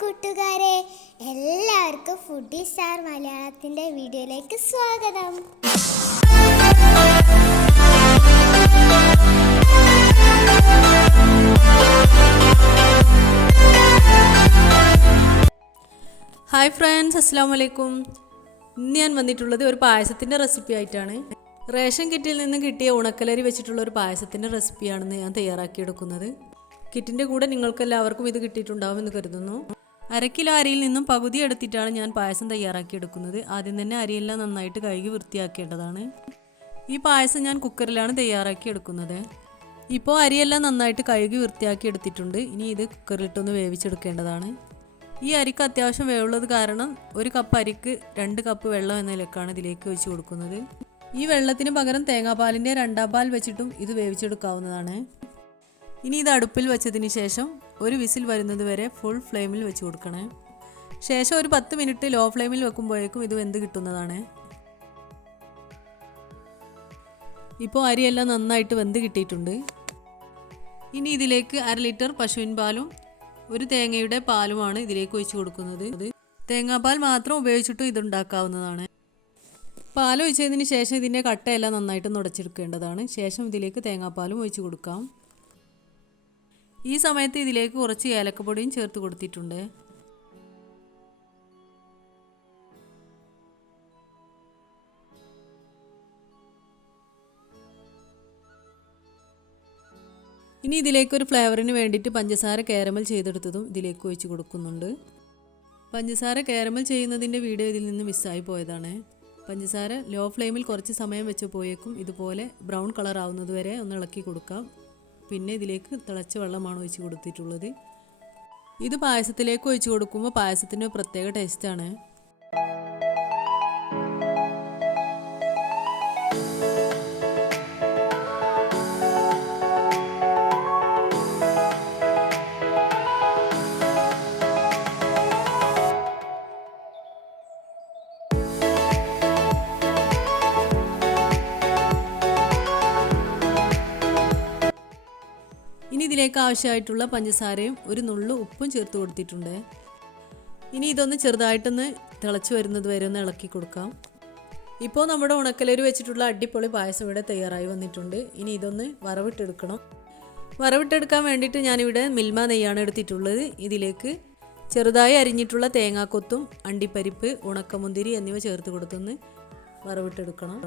കൂട്ടുകാരെ, എല്ലാവർക്കും foodie star മലയാളത്തിൻ്റെ വീഡിയോയിലേക്ക് സ്വാഗതം. ഹായ് ഫ്രണ്ട്സ്, അസ്സാം വലൈക്കും. ഇന്ന് ഞാൻ വന്നിട്ടുള്ളത് ഒരു പായസത്തിൻ്റെ റെസിപ്പി ആയിട്ടാണ്. റേഷൻ കിറ്റിൽ നിന്ന് കിട്ടിയ ഉണക്കലരി വെച്ചിട്ടുള്ള ഒരു പായസത്തിൻ്റെ റെസിപ്പിയാണെന്ന് ഞാൻ തയ്യാറാക്കിയെടുക്കുന്നത്. കിറ്റിൻ്റെ കൂടെ നിങ്ങൾക്കെല്ലാവർക്കും ഇത് കിട്ടിയിട്ടുണ്ടാവുമെന്ന് കരുതുന്നു. 1/2 കിലോ അരിയിൽ നിന്നും പകുതി എടുത്തിട്ടാണ് ഞാൻ പായസം തയ്യാറാക്കിയെടുക്കുന്നത്. ആദ്യം തന്നെ അരിയെല്ലാം നന്നായിട്ട് കഴുകി വൃത്തിയാക്കേണ്ടതാണ്. ഈ പായസം ഞാൻ കുക്കറിലാണ് തയ്യാറാക്കിയെടുക്കുന്നത്. ഇപ്പോൾ അരിയെല്ലാം നന്നായിട്ട് കഴുകി വൃത്തിയാക്കി എടുത്തിട്ടുണ്ട്. ഇനി ഇത് കുക്കറിലിട്ടൊന്ന് വേവിച്ചെടുക്കേണ്ടതാണ്. ഈ അരിക്ക് അത്യാവശ്യം വേവുള്ളത് കാരണം 1 കപ്പ് അരിക്ക് 2 കപ്പ് വെള്ളം എന്ന നിലക്കാണ് ഇതിലേക്ക് ഒഴിച്ച് കൊടുക്കുന്നത്. ഈ വെള്ളത്തിന് പകരം തേങ്ങാപ്പാലിൻ്റെ 2 പാൽ വെച്ചിട്ടും ഇത് വേവിച്ചെടുക്കാവുന്നതാണ്. ഇനി ഇത് അടുപ്പിൽ വെച്ചതിന് ശേഷം ഒരു വിസിൽ വരുന്നത് വരെ ഫുൾ ഫ്ലെയിമിൽ വെച്ച് കൊടുക്കണേ. ശേഷം ഒരു 10 മിനിറ്റ് ലോ ഫ്ലെയിമിൽ വെക്കുമ്പോഴേക്കും ഇത് വെന്ത് കിട്ടുന്നതാണ്. ഇപ്പോൾ അരിയെല്ലാം നന്നായിട്ട് വെന്ത് കിട്ടിയിട്ടുണ്ട്. ഇനി ഇതിലേക്ക് 1/2 ലിറ്റർ പശുവിൻ പാലും 1 തേങ്ങയുടെ പാലുമാണ് ഇതിലേക്ക് ഒഴിച്ച് കൊടുക്കുന്നത്. തേങ്ങാപ്പാൽ മാത്രം ഉപയോഗിച്ചിട്ടും ഇതുണ്ടാക്കാവുന്നതാണ്. പാൽ ഒഴിച്ചതിന് ശേഷം ഇതിൻ്റെ കട്ടയെല്ലാം നന്നായിട്ട് ഉടച്ചെടുക്കേണ്ടതാണ്. ശേഷം ഇതിലേക്ക് തേങ്ങാപ്പാലും ഒഴിച്ച് കൊടുക്കാം. ഈ സമയത്ത് ഇതിലേക്ക് കുറച്ച് ഏലക്കപ്പൊടിയും ചേർത്ത് കൊടുത്തിട്ടുണ്ട്. ഇനി ഇതിലേക്ക് ഒരു ഫ്ലേവറിന് വേണ്ടിയിട്ട് പഞ്ചസാര കാരമൽ ചെയ്തെടുത്തതും ഇതിലേക്ക് ഒഴിച്ച് കൊടുക്കുന്നുണ്ട്. പഞ്ചസാര കാരമൽ ചെയ്യുന്നതിൻ്റെ വീഡിയോ ഇതിൽ നിന്ന് മിസ്സായി പോയതാണ്. പഞ്ചസാര ലോ ഫ്ലെയിമിൽ കുറച്ച് സമയം വെച്ചപ്പോഴേക്കും ഇതുപോലെ ബ്രൗൺ കളർ ആവുന്നത് വരെ ഒന്ന് ഇളക്കി കൊടുക്കാം. പിന്നെ ഇതിലേക്ക് തിളച്ച വെള്ളമാണ് ഒഴിച്ച് കൊടുത്തിട്ടുള്ളത്. ഇത് പായസത്തിലേക്ക് ഒഴിച്ച് കൊടുക്കുമ്പോൾ പായസത്തിൻ്റെ പ്രത്യേക ടേസ്റ്റാണ്. ഇനി ഇതിലേക്ക് ആവശ്യമായിട്ടുള്ള പഞ്ചസാരയും ഒരു നുള്ളു ഉപ്പും ചേർത്ത് കൊടുത്തിട്ടുണ്ട്. ഇനി ഇതൊന്ന് ചെറുതായിട്ടൊന്ന് തിളച്ച് വരുന്നത് വരെ ഒന്ന് ഇളക്കി കൊടുക്കാം. ഇപ്പോൾ നമ്മുടെ ഉണക്കലരി വെച്ചിട്ടുള്ള അടിപൊളി പായസം ഇവിടെ തയ്യാറായി വന്നിട്ടുണ്ട്. ഇനി ഇതൊന്ന് വറവിട്ടെടുക്കണം. വറവിട്ടെടുക്കാൻ വേണ്ടിയിട്ട് ഞാനിവിടെ മിൽമ നെയ്യാണ് എടുത്തിട്ടുള്ളത്. ഇതിലേക്ക് ചെറുതായി അരിഞ്ഞിട്ടുള്ള തേങ്ങാക്കൊത്തും അണ്ടിപ്പരിപ്പ്, ഉണക്കമുന്തിരി എന്നിവ ചേർത്ത് കൊടുത്തൊന്ന് വറവിട്ടെടുക്കണം.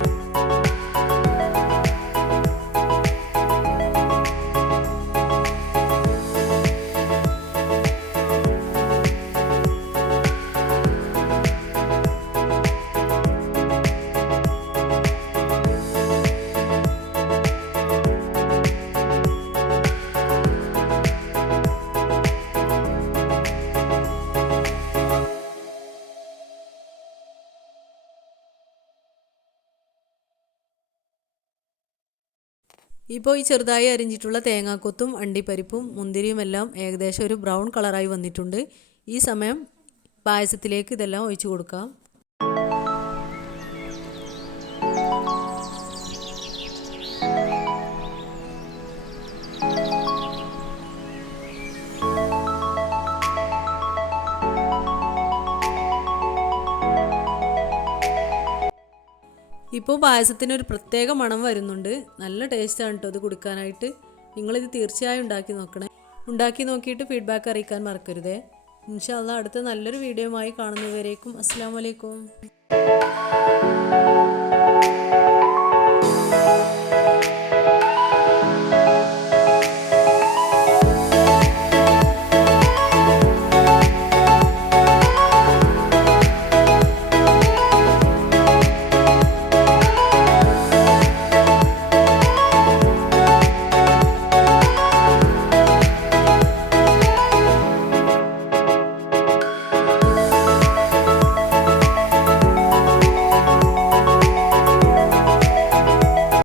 ഇപ്പോൾ ഈ ചെറുതായി അരിഞ്ഞിട്ടുള്ള തേങ്ങാക്കൊത്തും അണ്ടിപ്പരിപ്പും മുന്തിരിയും എല്ലാം ഏകദേശം ഒരു ബ്രൗൺ കളറായി വന്നിട്ടുണ്ട്. ഈ സമയം പായസത്തിലേക്ക് ഇതെല്ലാം ഒഴിച്ചു കൊടുക്കാം. ഇപ്പോൾ പായസത്തിന് ഒരു പ്രത്യേക മണം വരുന്നുണ്ട്. നല്ല ടേസ്റ്റാണ് കേട്ടോ ഇത് കുടിക്കാനായിട്ട്. നിങ്ങളിത് തീർച്ചയായും ഉണ്ടാക്കി നോക്കിയിട്ട് ഫീഡ്ബാക്ക് അറിയിക്കാൻ മറക്കരുതേ. ഇൻഷാ അല്ലാഹ് അടുത്ത നല്ലൊരു വീഡിയോയുമായി കാണുന്നവരേക്കും അസ്സലാമു അലൈക്കും.